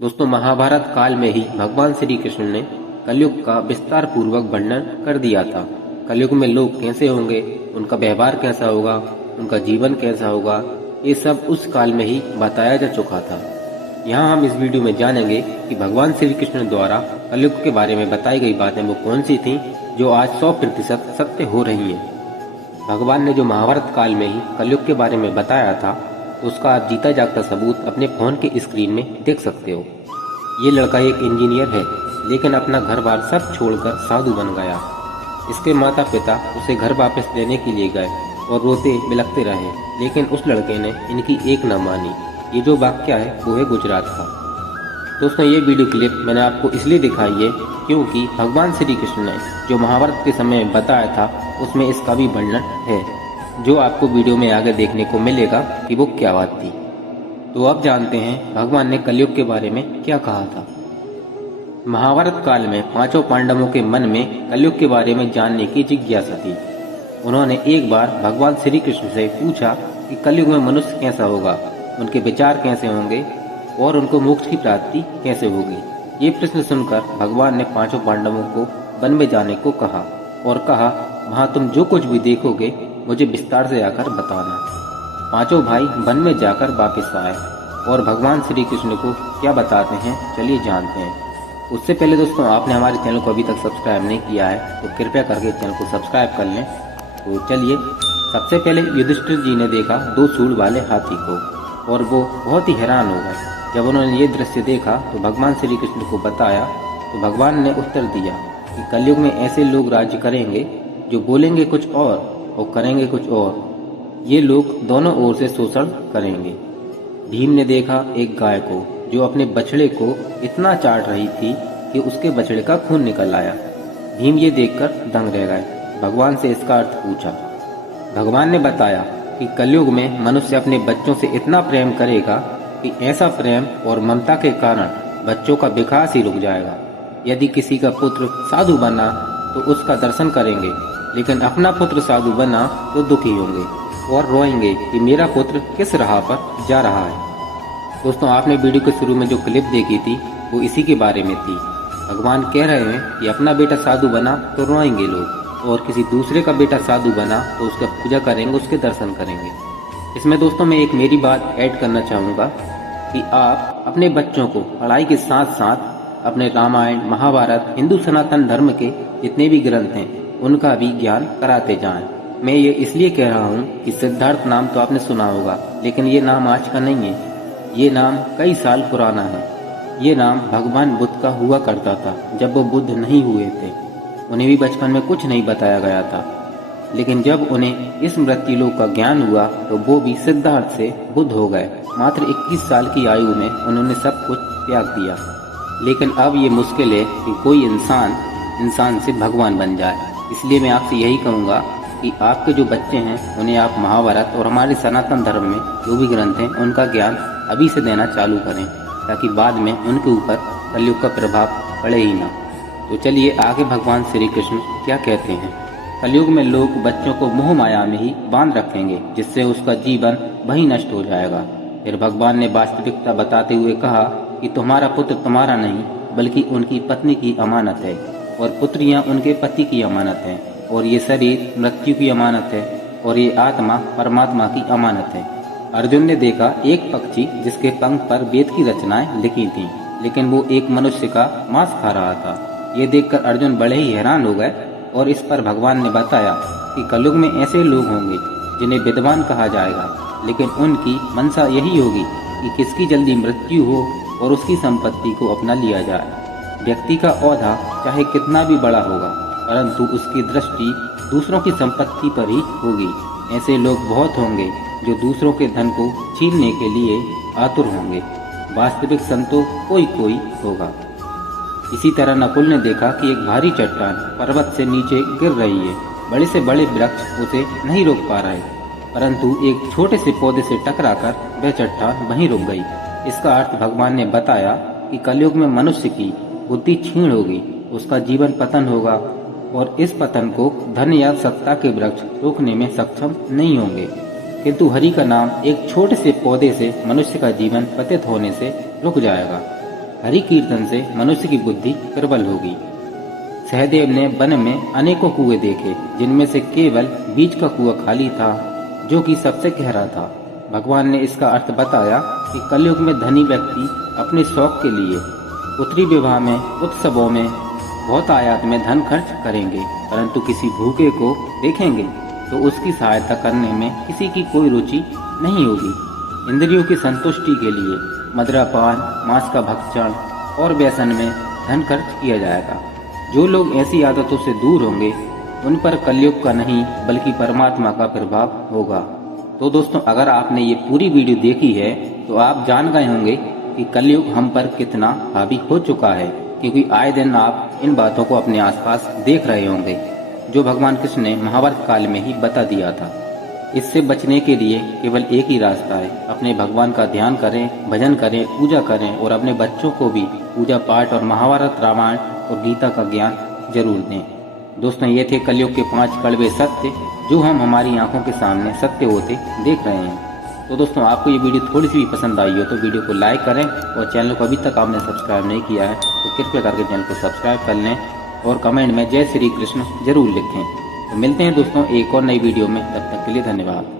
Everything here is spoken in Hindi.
दोस्तों, महाभारत काल में ही भगवान श्री कृष्ण ने कलयुग का विस्तार पूर्वक वर्णन कर दिया था। कलयुग में लोग कैसे होंगे, उनका व्यवहार कैसा होगा, उनका जीवन कैसा होगा, ये सब उस काल में ही बताया जा चुका था। यहाँ हम इस वीडियो में जानेंगे कि भगवान श्री कृष्ण द्वारा कलयुग के बारे में बताई गई बातें वो कौन सी थीं जो आज 100% सत्य हो रही हैं। भगवान ने जो महाभारत काल में ही कलयुग के बारे में बताया था, उसका आप जीता जागता सबूत अपने फोन के स्क्रीन में देख सकते हो। ये लड़का एक इंजीनियर है, लेकिन अपना घर बार सब छोड़कर साधु बन गया। इसके माता पिता उसे घर वापस लेने के लिए गए और रोते बिलखते रहे, लेकिन उस लड़के ने इनकी एक न मानी। ये जो वाक्य है वो है गुजरात का। दोस्तों, ये वीडियो क्लिप मैंने आपको इसलिए दिखाई है क्योंकि भगवान श्री कृष्ण ने जो महाभारत के समय में बताया था, उसमें इसका भी वर्णन है, जो आपको वीडियो में आगे देखने को मिलेगा कि वो क्या बात थी। तो अब जानते हैं भगवान ने कलयुग के बारे में क्या कहा था। महाभारत काल में पांचों पांडवों के मन में कलयुग के बारे में जानने की जिज्ञासा थी। उन्होंने एक बार भगवान श्री कृष्ण से पूछा कि कलयुग में मनुष्य कैसा होगा, उनके विचार कैसे होंगे और उनको मोक्ष की प्राप्ति कैसे होगी। ये प्रश्न सुनकर भगवान ने पांचों पांडवों को वन में जाने को कहा और कहा, वहाँ तुम जो कुछ भी देखोगे मुझे विस्तार से आकर बताना। पांचों भाई वन में जाकर वापस आए और भगवान श्री कृष्ण को क्या बताते हैं, चलिए जानते हैं। उससे पहले दोस्तों, आपने हमारे चैनल को अभी तक सब्सक्राइब नहीं किया है तो कृपया करके चैनल को सब्सक्राइब कर लें। तो चलिए, सबसे पहले युधिष्ठिर जी ने देखा 2 सूंड वाले हाथी को और वो बहुत ही हैरान हो गए। जब उन्होंने ये दृश्य देखा तो भगवान श्री कृष्ण को बताया तो भगवान ने उत्तर दिया कि कलयुग में ऐसे लोग राज्य करेंगे जो बोलेंगे कुछ और करेंगे कुछ और। ये लोग दोनों ओर से शोषण करेंगे। भीम ने देखा एक गाय को जो अपने बछड़े को इतना चाट रही थी कि उसके बछड़े का खून निकल आया। भीम ये देखकर दंग रह गए। भगवान से इसका अर्थ पूछा। भगवान ने बताया कि कलयुग में मनुष्य अपने बच्चों से इतना प्रेम करेगा कि ऐसा प्रेम और ममता के कारण बच्चों का विकास ही रुक जाएगा। यदि किसी का पुत्र साधु बना तो उसका दर्शन करेंगे, लेकिन अपना पुत्र साधु बना तो दुखी होंगे और रोएंगे कि मेरा पुत्र किस राह पर जा रहा है। दोस्तों, आपने वीडियो के शुरू में जो क्लिप देखी थी वो इसी के बारे में थी। भगवान कह रहे हैं कि अपना बेटा साधु बना तो रोएंगे लोग और किसी दूसरे का बेटा साधु बना तो उसका पूजा करेंगे, उसके दर्शन करेंगे। इसमें दोस्तों मैं एक मेरी बात ऐड करना चाहूँगा कि आप अपने बच्चों को पढ़ाई के साथ साथ अपने रामायण, महाभारत, हिंदू सनातन धर्म के जितने भी ग्रंथ हैं उनका भी ज्ञान कराते जाएं। मैं ये इसलिए कह रहा हूँ कि सिद्धार्थ नाम तो आपने सुना होगा, लेकिन ये नाम आज का नहीं है। ये नाम कई साल पुराना है। ये नाम भगवान बुद्ध का हुआ करता था जब वो बुद्ध नहीं हुए थे। उन्हें भी बचपन में कुछ नहीं बताया गया था, लेकिन जब उन्हें इस मृत्युलोक का ज्ञान हुआ तो वो भी सिद्धार्थ से बुद्ध हो गए। मात्र 21 साल की आयु में उन्होंने सब कुछ त्याग दिया। लेकिन अब ये मुश्किल है कि कोई इंसान से भगवान बन जाए। इसलिए मैं आपसे यही कहूँगा कि आपके जो बच्चे हैं उन्हें आप महाभारत और हमारे सनातन धर्म में जो भी ग्रंथ हैं उनका ज्ञान अभी से देना चालू करें, ताकि बाद में उनके ऊपर कलयुग का प्रभाव पड़े ही ना। तो चलिए आगे भगवान श्री कृष्ण क्या कहते हैं। कलयुग में लोग बच्चों को मोह माया में ही बांध रखेंगे, जिससे उसका जीवन वही नष्ट हो जाएगा। फिर भगवान ने वास्तविकता बताते हुए कहा कि तुम्हारा पुत्र तुम्हारा नहीं बल्कि उनकी पत्नी की अमानत है और पुत्रियां उनके पति की अमानत है और ये शरीर मृत्यु की अमानत है और ये आत्मा परमात्मा की अमानत है। अर्जुन ने देखा एक पक्षी जिसके पंख पर वेद की रचनाएं लिखी थीं, लेकिन वो एक मनुष्य का मांस खा रहा था। ये देखकर अर्जुन बड़े ही हैरान हो गए और इस पर भगवान ने बताया कि कलयुग में ऐसे लोग होंगे जिन्हें विद्वान कहा जाएगा, लेकिन उनकी मंशा यही होगी कि किसकी जल्दी मृत्यु हो और उसकी संपत्ति को अपना लिया जाए। व्यक्ति का औहदा चाहे कितना भी बड़ा होगा, परंतु उसकी दृष्टि दूसरों की संपत्ति पर ही होगी। ऐसे लोग बहुत होंगे जो दूसरों के धन को छीनने के लिए आतुर होंगे। वास्तविक संतो कोई कोई होगा। इसी तरह नकुल ने देखा कि एक भारी चट्टान पर्वत से नीचे गिर रही है। बड़े से बड़े वृक्ष उसे नहीं रोक पा रहे, परंतु एक छोटे से पौधे से टकराकर वह चट्टान वहीं रुक गई। इसका अर्थ भगवान ने बताया कि कलयुग में मनुष्य की बुद्धि क्षीण होगी, उसका जीवन पतन होगा और इस पतन को धन या सत्ता के वृक्ष रोकने में सक्षम नहीं होंगे। किंतु हरि का नाम एक छोटे से पौधे से मनुष्य का जीवन पतित होने से रुक जाएगा। हरि कीर्तन से मनुष्य की बुद्धि प्रबल होगी। सहदेव ने वन में अनेकों कुएं देखे, जिनमें से केवल बीच का कुआं खाली था, जो कि सबसे गहरा था। भगवान ने इसका अर्थ बताया कि कलयुग में धनी व्यक्ति अपने शौक के लिए उत्तरी विवाह में, उत्सवों में, बहुत आयात में धन खर्च करेंगे, परंतु किसी भूखे को देखेंगे तो उसकी सहायता करने में किसी की कोई रुचि नहीं होगी। इंद्रियों की संतुष्टि के लिए मदिरापान, मांस का भक्षण और व्यसन में धन खर्च किया जाएगा। जो लोग ऐसी आदतों से दूर होंगे, उन पर कलयुग का नहीं बल्कि परमात्मा का प्रभाव होगा। तो दोस्तों, अगर आपने ये पूरी वीडियो देखी है तो आप जान गए होंगे कि कलयुग हम पर कितना हावी हो चुका है, क्योंकि आए दिन आप इन बातों को अपने आसपास देख रहे होंगे, जो भगवान कृष्ण ने महाभारत काल में ही बता दिया था। इससे बचने के लिए केवल एक ही रास्ता है, अपने भगवान का ध्यान करें, भजन करें, पूजा करें और अपने बच्चों को भी पूजा पाठ और महाभारत, रामायण और गीता का ज्ञान जरूर दें। दोस्तों, ये थे कलयुग के 5 कड़वे सत्य, जो हम हमारी आंखों के सामने सत्य होते देख रहे हैं। तो दोस्तों, आपको ये वीडियो थोड़ी सी भी पसंद आई हो तो वीडियो को लाइक करें, और चैनल को अभी तक आपने सब्सक्राइब नहीं किया है तो कृपया करके चैनल को सब्सक्राइब कर लें और कमेंट में जय श्री कृष्ण जरूर लिखें। तो मिलते हैं दोस्तों एक और नई वीडियो में, तब तक के लिए धन्यवाद।